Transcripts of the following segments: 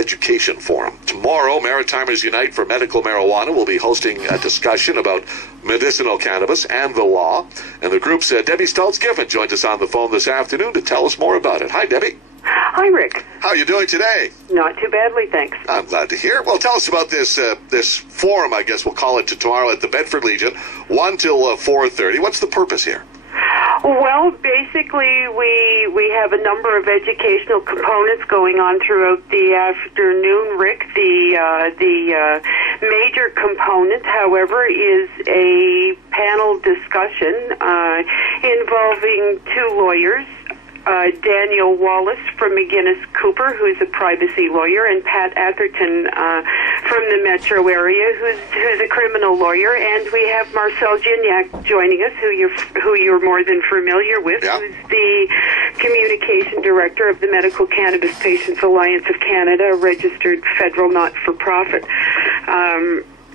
Education Forum. Tomorrow, Maritimers Unite for Medical Marijuana will be hosting a discussion about medicinal cannabis and the law. And the group's Debbie Stultz-Giffen joins us on the phone this afternoon to tell us more about it. Hi, Debbie. Hi, Rick. How are you doing today? Not too badly, thanks. I'm glad to hear. Well, tell us about this this forum, I guess we'll call it, tomorrow at the Bedford Legion, 1 till 4:30. What's the purpose here? Well, basically, we have a number of educational components going on throughout the afternoon, Rick. The major component, however, is a panel discussion involving two lawyers. Daniel Wallace from McGinnis Cooper, who's a privacy lawyer, and Pat Atherton from the metro area, who's a criminal lawyer, and we have Marcel Gignac joining us, who you're more than familiar with, yeah. Who's the communication director of the Medical Cannabis Patients Alliance of Canada, a registered federal not-for-profit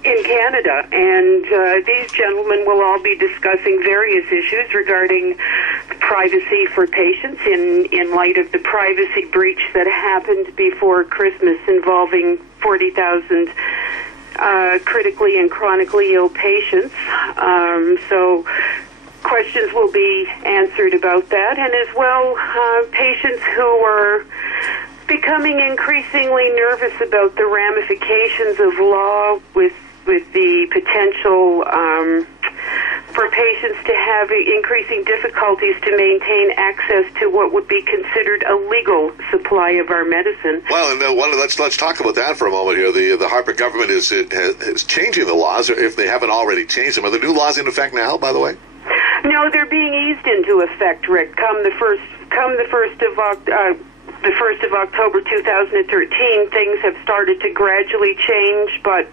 in Canada. And these gentlemen will all be discussing various issues regarding privacy for patients in light of the privacy breach that happened before Christmas involving 40,000 critically and chronically ill patients. So questions will be answered about that, and as well patients who are becoming increasingly nervous about the ramifications of law with the potential for patients to have increasing difficulties to maintain access to what would be considered a legal supply of our medicine. Well, and let's talk about that for a moment here. The Harper government is changing the laws, or if they haven't already changed them. Are the new laws in effect now, by the way? No, they're being eased into effect, Rick. Come the first of October 2013, things have started to gradually change, but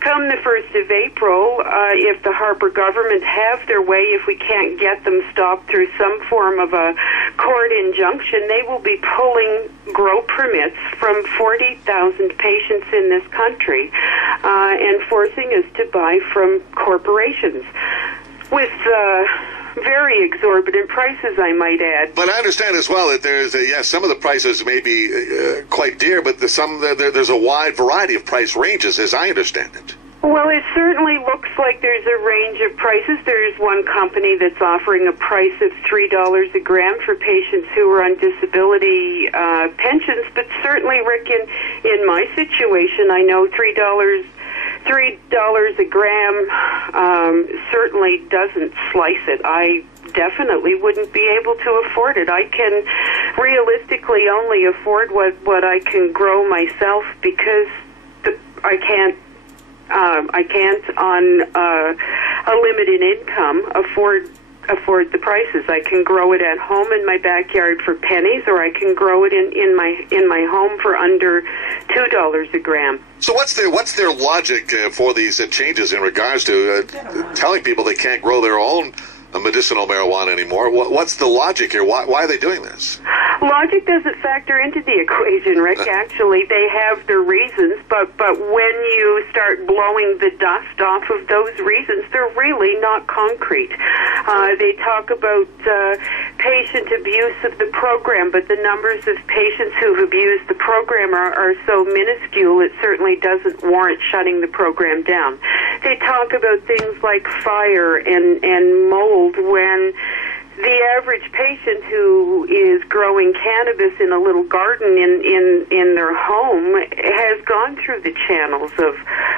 come the 1st of April, if the Harper government have their way, if we can't get them stopped through some form of a court injunction, they will be pulling grow permits from 40,000 patients in this country and forcing us to buy from corporations with very exorbitant prices, I might add. But I understand as well that there's some of the prices may be quite dear, but there's a wide variety of price ranges, as I understand it. Well, it certainly looks like there's a range of prices. There's one company that's offering a price of $3 a gram for patients who are on disability pensions, but certainly, Rick, in my situation, I know $3 a gram certainly doesn't slice it. I definitely wouldn't be able to afford it. I can realistically only afford what I can grow myself because I can't on a limited income afford the prices. I can grow it at home in my backyard for pennies, or I can grow it in my home for under $2 a gram. So what's their logic for these changes in regards to telling people they can't grow their own medicinal marijuana anymore? What's the logic here? Why are they doing this? Logic doesn't factor into the equation, Rick. Actually, they have their reasons, but when you start blowing the dust off of those reasons, they're really not concrete. They talk about patient abuse of the program, but the numbers of patients who've abused the program are so minuscule, it certainly doesn't warrant shutting the program down. They talk about things like fire and mold when the average patient who is growing cannabis in a little garden in their home has gone through the channels of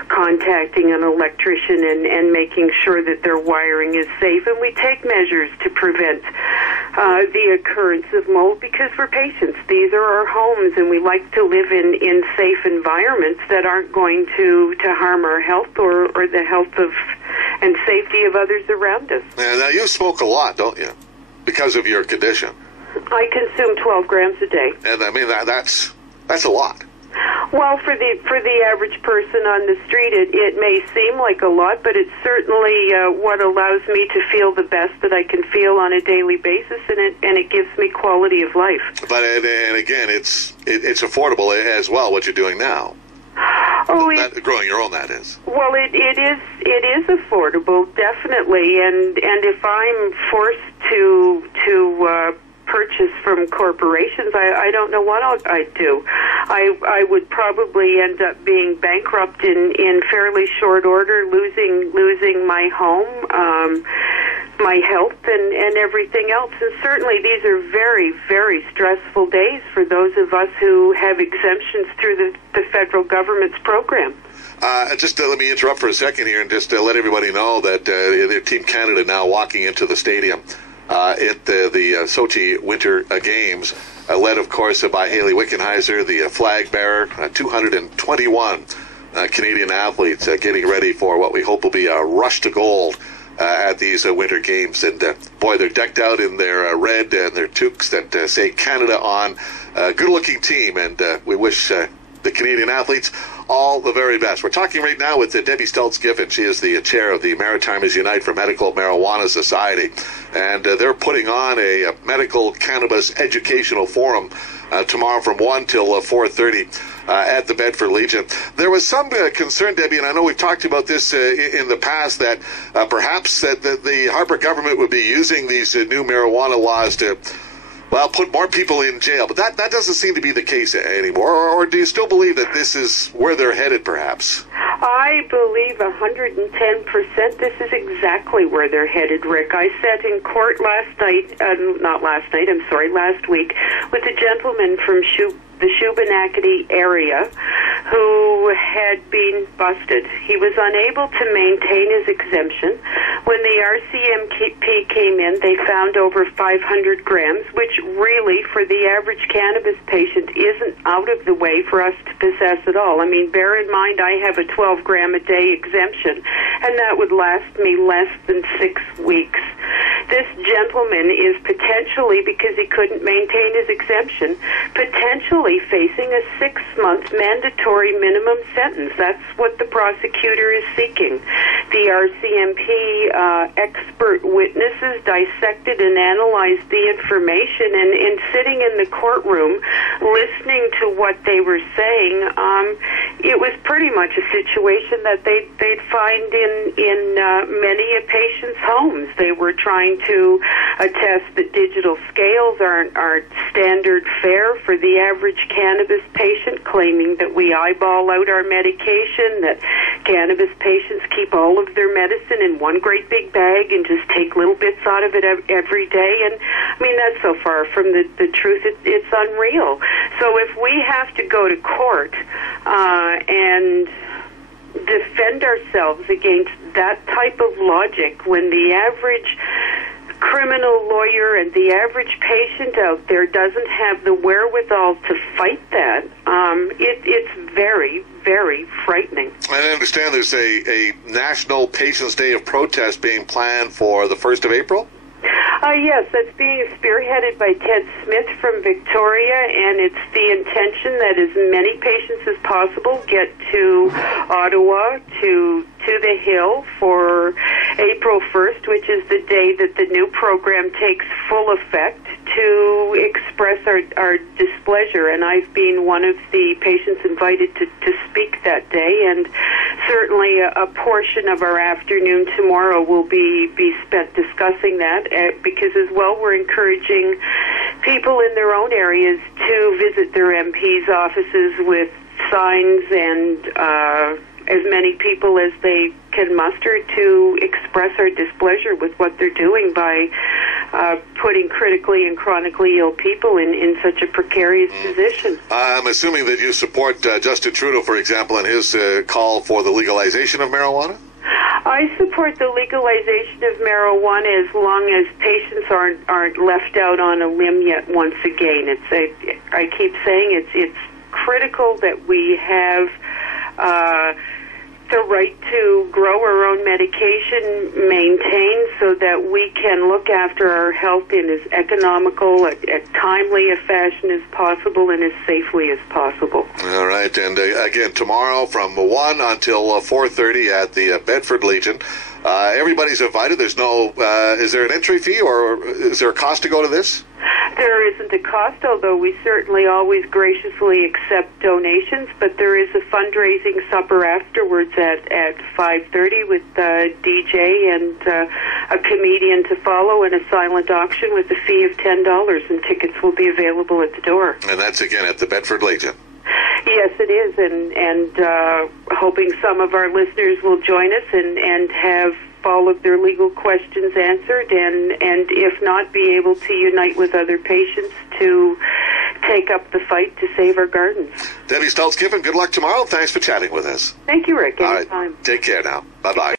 contacting an electrician and making sure that their wiring is safe. And we take measures to prevent the occurrence of mold because we're patients. These are our homes, and we like to live in safe environments that aren't going to harm our health or the health of and safety of others around us. Now, you smoke a lot, don't you? Because of your condition. I consume 12 grams a day. And I mean, that's a lot. Well, for the average person on the street, it may seem like a lot, but it's certainly what allows me to feel the best that I can feel on a daily basis, and it gives me quality of life. But and again, it's affordable as well. What you're doing now. Oh, growing your own, that is. Well, it is affordable, definitely, and if I'm forced to purchase from corporations, I don't know what I'd do. I would probably end up being bankrupt in fairly short order, losing my home, my health, and everything else. And certainly these are very, very stressful days for those of us who have exemptions through the federal government's program. Just let me interrupt for a second here and just let everybody know that Team Canada now walking into the stadium at the Sochi Winter Games, led, of course, by Hayley Wickenheiser, the flag bearer. 221 Canadian athletes getting ready for what we hope will be a rush to gold at these Winter Games. And boy, they're decked out in their red and their toques that say Canada on. Good-looking team, and we wish the Canadian athletes all the very best. We're talking right now with Debbie Stelz Giffen. She is the chair of the Maritimers Unite for Medical Marijuana Society, and they're putting on a medical cannabis educational forum tomorrow from 1 till 4:30 at the Bedford Legion. There was some concern, Debbie, and I know we've talked about this in the past, that perhaps that the Harper government would be using these new marijuana laws to put more people in jail. But that doesn't seem to be the case anymore. Or do you still believe that this is where they're headed, perhaps? I believe 110% this is exactly where they're headed, Rick. I sat in court last week, with a gentleman from the Shubenacadie area who had been busted. He was unable to maintain his exemption. When the RCMP came in, they found over 500 grams, which really, for the average cannabis patient, isn't out of the way for us to possess at all. I mean, bear in mind, I have a 12-gram-a-day exemption, and that would last me less than 6 weeks. This gentleman is potentially, because he couldn't maintain his exemption, potentially facing a 6-month mandatory minimum sentence. That's what the prosecutor is seeking. The RCMP expert witnesses dissected and analyzed the information, and in sitting in the courtroom listening to what they were saying, it was pretty much a situation that they'd find in many a patient's homes. They were trying to attest that digital scales aren't standard fare for the average cannabis patient, claiming that we eyeball out our medication, that cannabis patients keep all of their medicine in one great big bag and just take little bits out of it every day. And I mean, that's so far from the truth, it's unreal. So if we have to go to court and defend ourselves against that type of logic, when the average criminal lawyer and the average patient out there doesn't have the wherewithal to fight that, it's very, very frightening. I understand there's a National Patients' Day of Protest being planned for the 1st of April? Yes, that's being spearheaded by Ted Smith from Victoria, and it's the intention that as many patients as possible get to Ottawa, to the Hill for April 1st, which is the day that the new program takes full effect, to express our displeasure. And I've been one of the patients invited to speak that day, and certainly a portion of our afternoon tomorrow will be spent discussing that, because as well we're encouraging people in their own areas to visit their MP's offices with signs and as many people as they can muster to express our displeasure with what they're doing by putting critically and chronically ill people in such a precarious position. I'm assuming that you support Justin Trudeau, for example, in his call for the legalization of marijuana? I support the legalization of marijuana as long as patients aren't left out on a limb yet once again. I keep saying it's critical that we have the right to grow our own medication maintained so that we can look after our health in as economical, as timely a fashion as possible and as safely as possible. All right, and again, tomorrow from 1 until 4:30 at the Bedford Legion. Everybody's invited. There's no, is there an entry fee or is there a cost to go to this? There isn't a cost, although we certainly always graciously accept donations, but there is a fundraising supper afterwards at 5:30 with DJ and a comedian to follow, and a silent auction with a fee of $10, and tickets will be available at the door. And that's again at the Bedford Legion. Yes, it is, and hoping some of our listeners will join us and have all of their legal questions answered, and if not, be able to unite with other patients to take up the fight to save our gardens. Debbie Stults-Giffen, good luck tomorrow. Thanks for chatting with us. Thank you, Rick. All Anytime. right, take care now. Bye-bye.